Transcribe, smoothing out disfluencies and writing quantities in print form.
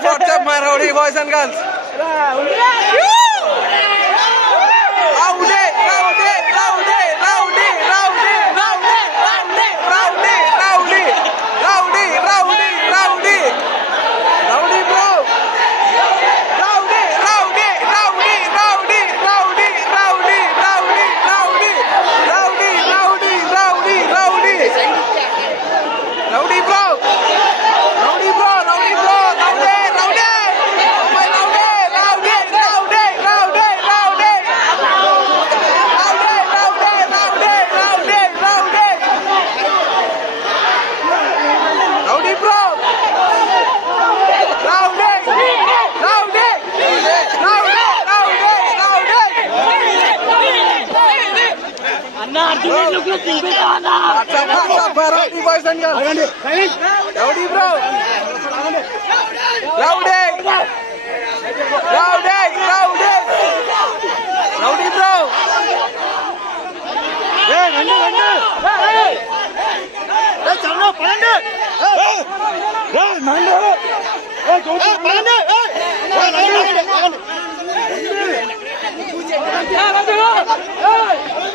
WhatsApp my rowdy boys and girls. Rowdy boys and girls. Rowdy bro. Rowdy. Rowdy. Rowdy. Rowdy bro. Hey, Nandu. Hey. Hey, Chandra, Pandu. Hey. Hey, Nandu. Hey, go to Pandu. Hey. Hey, Nandu.